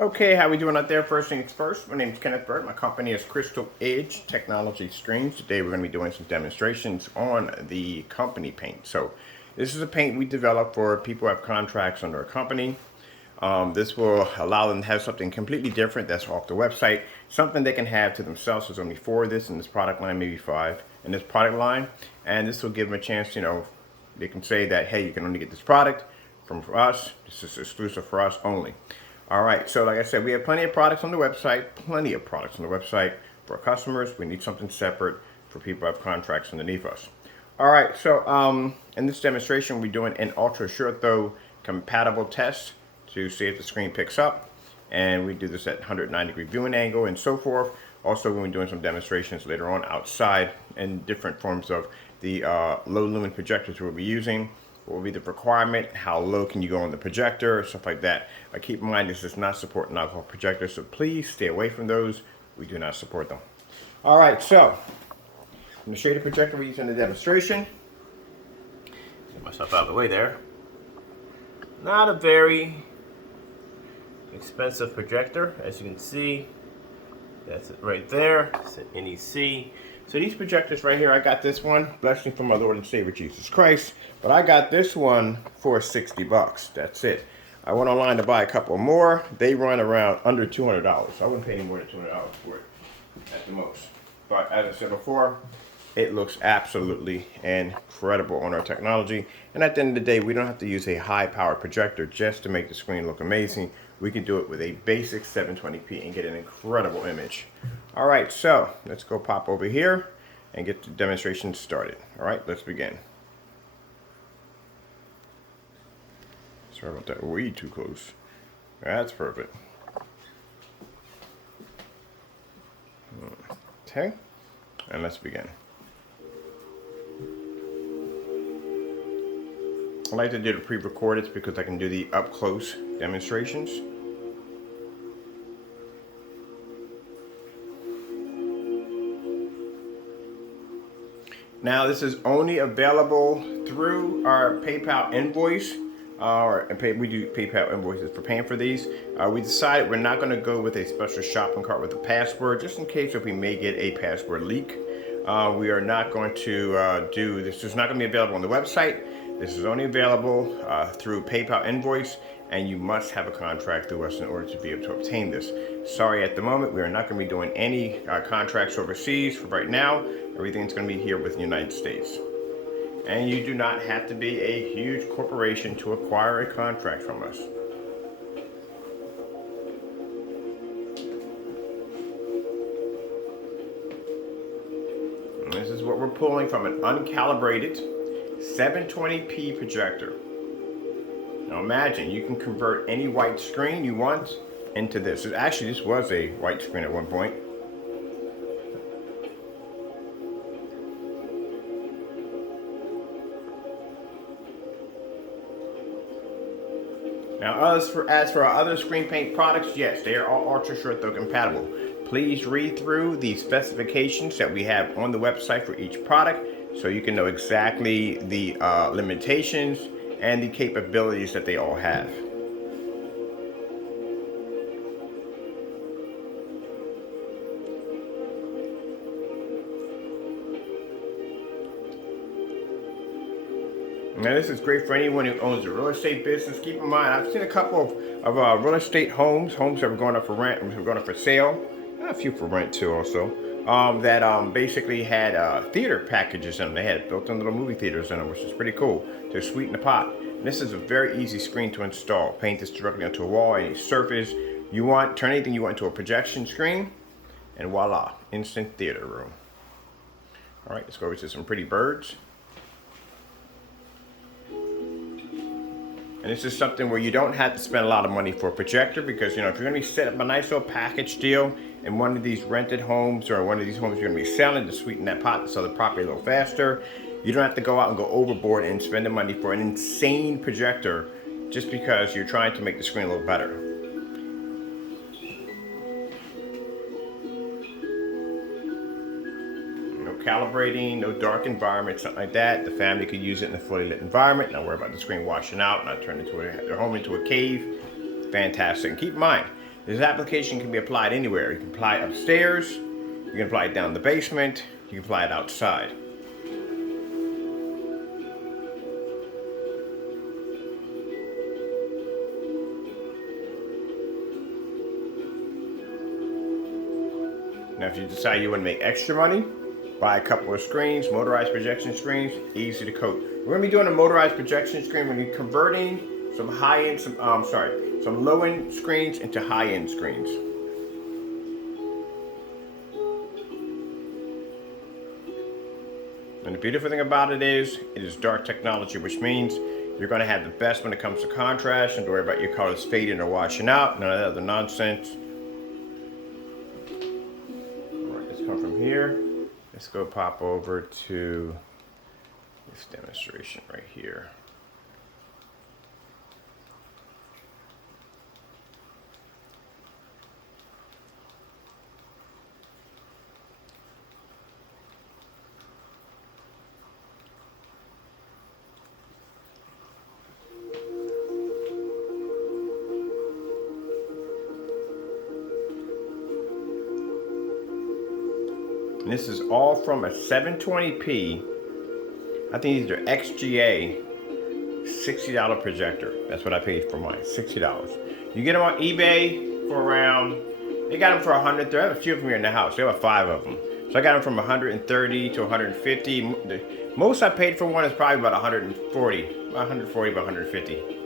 Okay, how we doing out there? First things first, my name is Kenneth Bird. My company is Crystal Edge Technology Screens. Today we're going to be doing some demonstrations on the company paint. So this is a paint we developed for people who have contracts under a company. This will allow them to have something completely different that's off the website, something they can have to themselves. There's only 4 of this in this product line, maybe 5 in this product line, and this will give them a chance, they can say that, hey, you can only get this product from us. This is exclusive for us only. All right, so like I said, we have plenty of products on the website, for our customers. We need something separate for people who have contracts underneath us. All right, so in this demonstration, we're doing an ultra short throw compatible test to see if the screen picks up. And we do this at 190-degree viewing angle and so forth. Also, we'll be doing some demonstrations later on outside in different forms of the low lumen projectors we'll be using. What will be the requirement, how low can you go on the projector, stuff like that. Keep in mind, this does not support alcohol projectors, so please stay away from those. We do not support them. All right, so I'm going to show you the projector we use in the demonstration. Get myself out of the way there. Not a very expensive projector, as you can see. That's it right there. It's an NEC. So these projectors right here, I got this one, blessing from my Lord and Savior Jesus Christ, but I got this one for 60 bucks. That's it. I went online to buy a couple more. They run around under $200. I wouldn't pay any more than $200 for it at the most. But as I said before, it looks absolutely incredible on our technology. And at the end of the day, we don't have to use a high-powered projector just to make the screen look amazing. We can do it with a basic 720p and get an incredible image. All right, so let's go pop over here and get the demonstration started. All right, let's begin. Sorry about that, way too close. That's perfect. Okay, and let's begin. I like to do the pre-recorded because I can do the up-close demonstrations. Now this is only available through our PayPal invoice. We do PayPal invoices for paying for these. We decided we're not going to go with a special shopping cart with a password, just in case if we may get a password leak. We are not going to do this. It's not going to be available on the website. This is only available through PayPal invoice, and you must have a contract through us in order to be able to obtain this. Sorry, at the moment, we are not going to be doing any contracts overseas for right now. Everything's going to be here with the United States. And you do not have to be a huge corporation to acquire a contract from us. And this is what we're pulling from an uncalibrated 720p projector. Now imagine you can convert any white screen you want into this. Actually, this was a white screen at one point. Now, as for our other screen paint products, yes, they are all ultra short throw compatible. Please read through the specifications that we have on the website for each product so you can know exactly the limitations and the capabilities that they all have. Now this is great for anyone who owns a real estate business. Keep in mind, I've seen a couple of real estate homes that were going up for rent, were going up for sale, a few for rent too also, that basically had theater packages in them. They had built-in little movie theaters in them, which is pretty cool to sweeten the pot. And this is a very easy screen to install. Paint this directly onto a wall, any surface you want, turn anything you want into a projection screen, and voila, instant theater room. All right, let's go over to some pretty birds. And this is something where you don't have to spend a lot of money for a projector because, if you're going to be set up a nice little package deal in one of these rented homes or one of these homes you're going to be selling to sweeten that pot to sell the property a little faster, you don't have to go out and go overboard and spend the money for an insane projector just because you're trying to make the screen a little better. Calibrating, no dark environment, something like that. The family could use it in a fully lit environment, not worry about the screen washing out, not turn their home into a cave. Fantastic. And keep in mind, This application can be applied anywhere. You can apply it upstairs, you can apply it down in the basement, you can apply it outside. Now if you decide you want to make extra money, buy a couple of screens, motorized projection screens, easy to coat. We're going to be doing a motorized projection screen. We're going to be converting some high-end, some low-end screens into high-end screens. And the beautiful thing about it is dark technology, which means you're going to have the best when it comes to contrast, and don't worry about your colors fading or washing out, none of that other nonsense. Come from here. Let's go pop over to this demonstration right here. And this is all from a 720p, I think these are XGA, $60 projector. That's what I paid for mine, $60. You get them on eBay for around, they got them for $130. I have a few of them here in the house. They have 5 of them. So I got them from $130 to $150. The most I paid for one is probably about $140, about $150.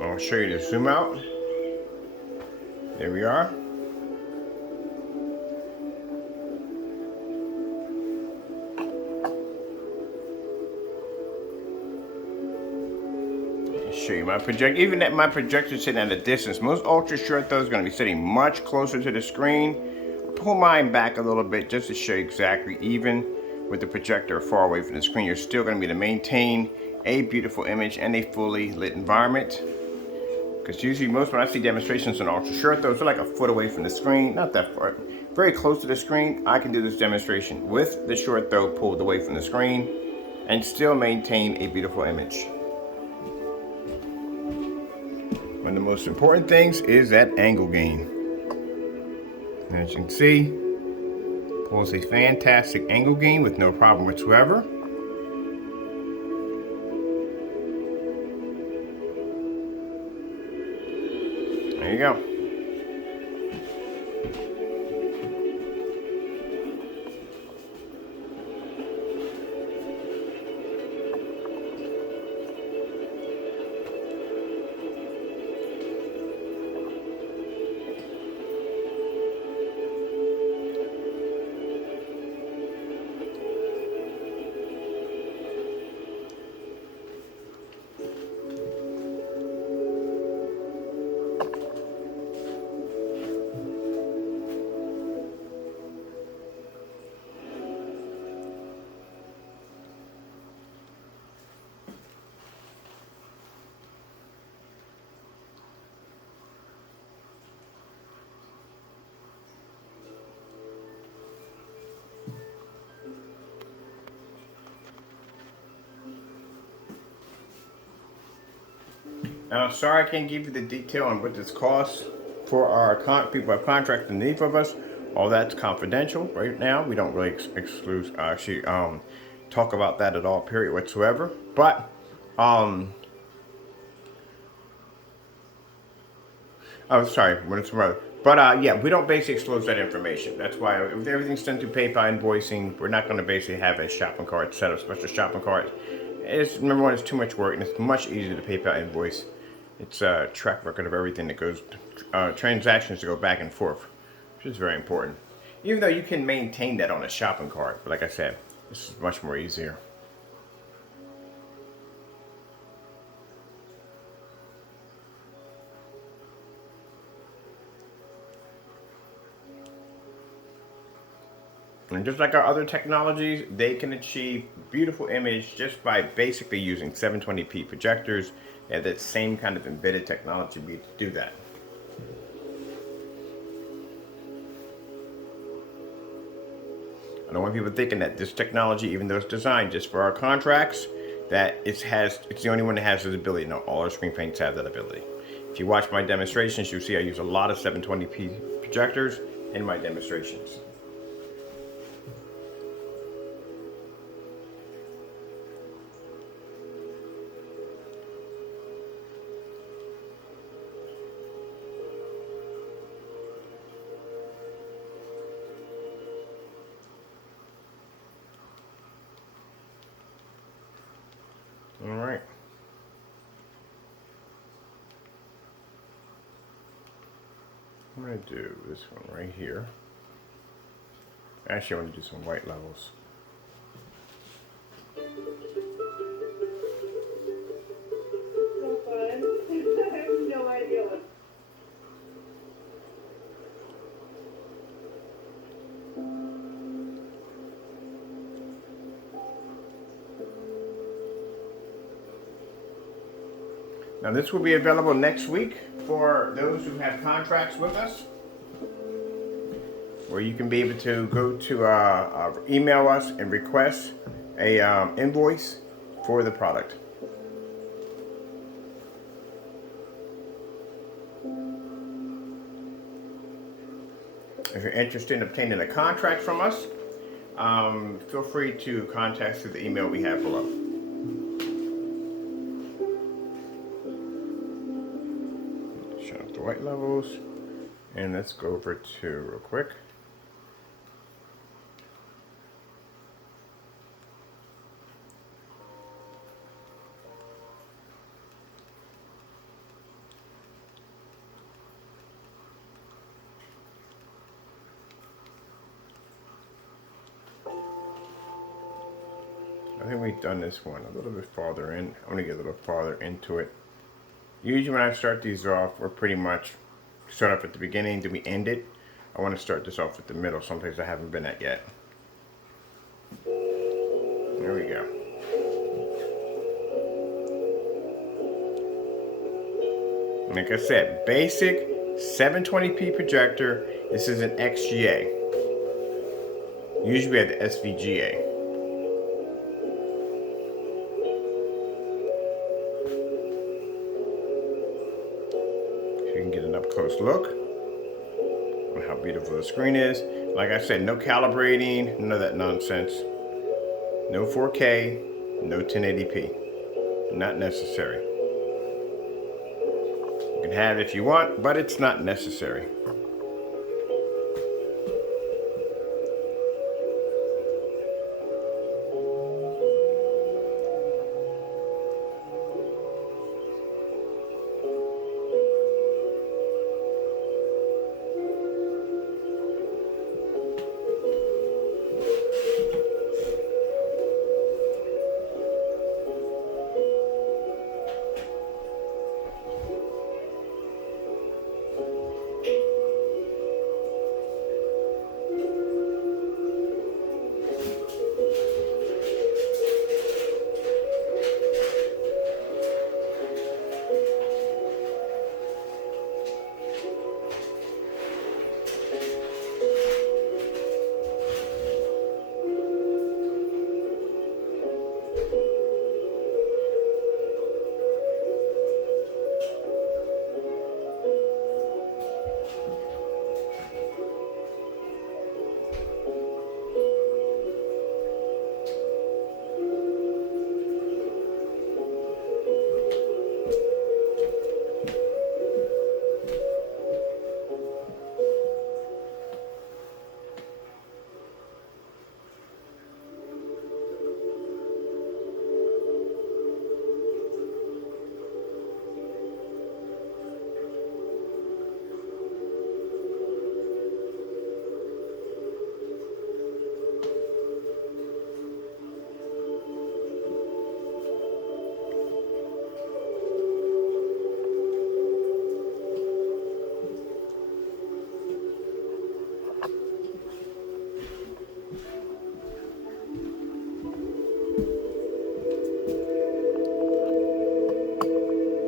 I'll show you the zoom out. There we are. I'll show you my projector. Even at my projector sitting at a distance, most ultra short though is going to be sitting much closer to the screen. I'll pull mine back a little bit just to show you exactly. Even with the projector far away from the screen, you're still going to be able to maintain a beautiful image and a fully lit environment. Because usually when I see demonstrations on ultra short throws, they're like a foot away from the screen, not that far, very close to the screen. I can do this demonstration with the short throw pulled away from the screen and still maintain a beautiful image. One of the most important things is that angle gain. And as you can see, pulls a fantastic angle gain with no problem whatsoever. There you go. Now, sorry I can't give you the detail on what this costs for our people who have contracted underneath of us. All that's confidential right now. We don't really talk about that at all, period whatsoever. But Um, oh, sorry, when it's from but yeah, we don't basically expose that information. That's why if everything's done through PayPal invoicing, we're not going to basically have a shopping cart set up, special shopping cart. It's number one, it's too much work, and it's much easier to PayPal invoice. It's a track record of everything that goes, transactions to go back and forth, which is very important. Even though you can maintain that on a shopping cart, but like I said, this is much more easier. And just like our other technologies, they can achieve beautiful image just by basically using 720p projectors and that same kind of embedded technology to do that. I don't want people thinking that this technology, even though it's designed just for our contracts, that it's the only one that has this ability. No, all our screen paints have that ability. If you watch my demonstrations, you'll see I use a lot of 720p projectors in my demonstrations. All right. I'm going to do this one right here. Actually, I want to do some white levels. So fun. I have no idea what. Now this will be available next week for those who have contracts with us, where you can be able to go to email us and request a invoice for the product. If you're interested in obtaining a contract from us, feel free to contact us through the email we have below. Shut up the white levels, and let's go over to real quick. I think we've done this one a little bit farther in. I'm gonna get a little farther into it. Usually when I start these off, we're pretty much start off at the beginning, then we end it. I want to start this off at the middle, someplace I haven't been at yet. There we go. Like I said, basic 720p projector. This is an XGA. Usually we have the SVGA. You can get an up close look on how beautiful the screen is. Like I said, no calibrating, none of that nonsense. No 4K, no 1080p. Not necessary. You can have it if you want, but it's not necessary.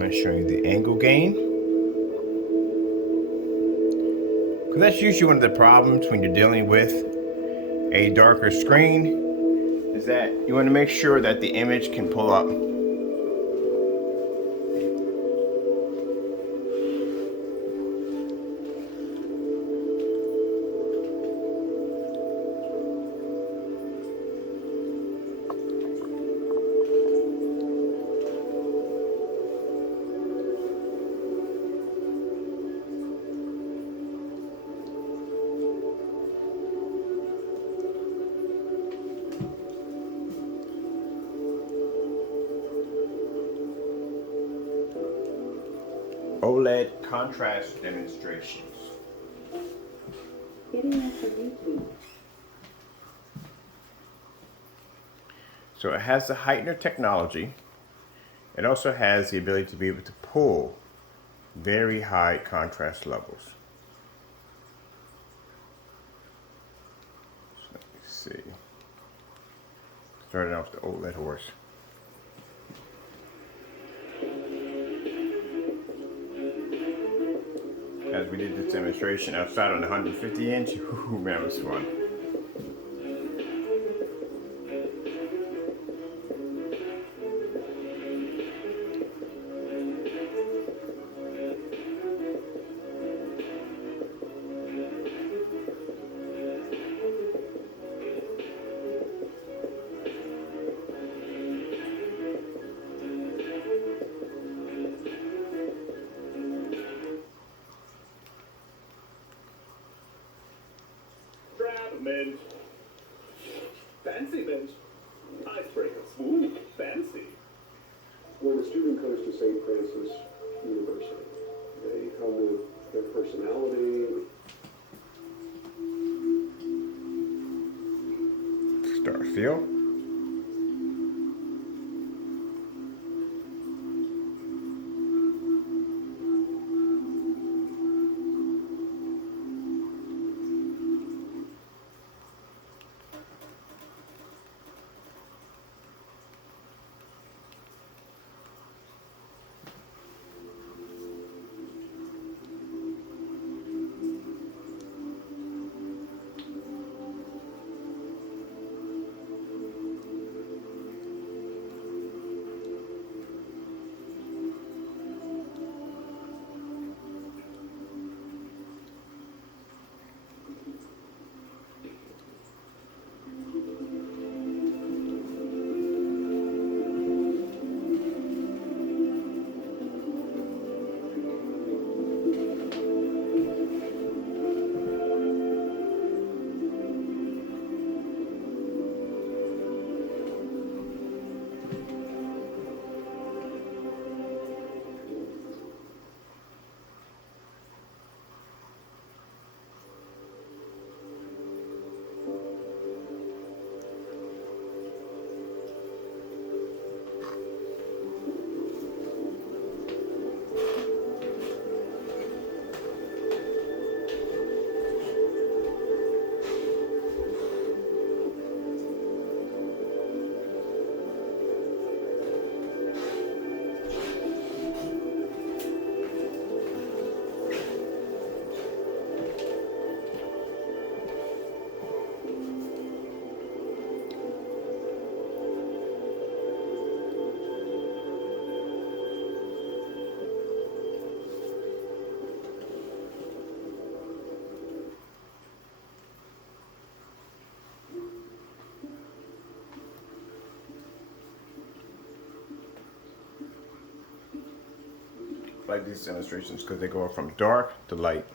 I'll show you the angle gain. Because that's usually one of the problems when you're dealing with a darker screen, is that you want to make sure that the image can pull up. OLED contrast demonstrations. So it has the heightener technology. It also has the ability to be able to pull very high contrast levels. So let me see. Starting off the OLED horse. As we did this demonstration outside on the 150 inch, ooh, man, it was fun. Mint. Fancy mint. Icebreakers. Ooh, fancy. When a student comes to St. Francis University, they come with their personality. Star seal. I like these demonstrations because they go from dark to light.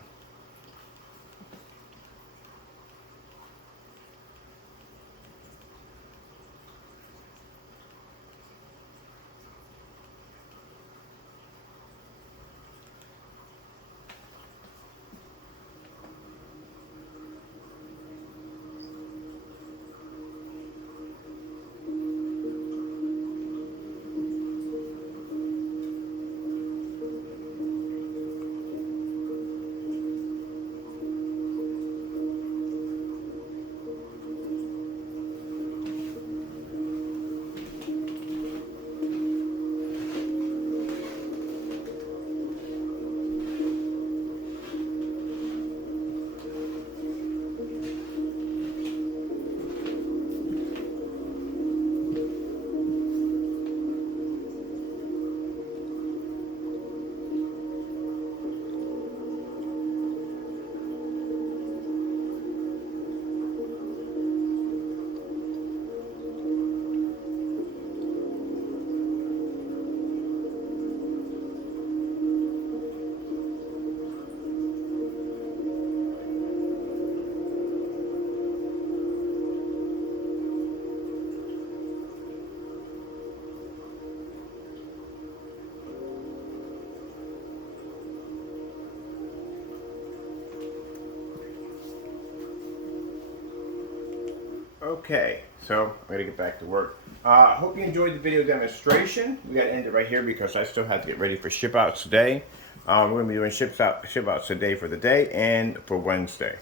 Okay, so I'm gonna get back to work. Hope you enjoyed the video demonstration. We gotta end it right here because I still have to get ready for ship outs today. We're gonna be doing ship outs today for the day and for Wednesday.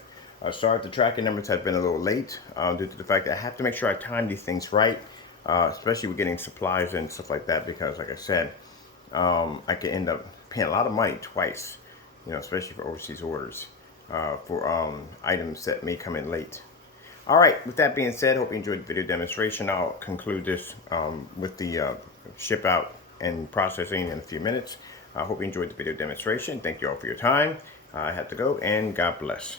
Sorry if the tracking numbers have been a little late due to the fact that I have to make sure I time these things right, especially with getting supplies and stuff like that, because like I said, I could end up paying a lot of money twice, you know, especially for overseas orders for items that may come in late. All right, with that being said, hope you enjoyed the video demonstration. I'll conclude this with the ship out and processing in a few minutes. I hope you enjoyed the video demonstration. Thank you all for your time. I have to go, and God bless.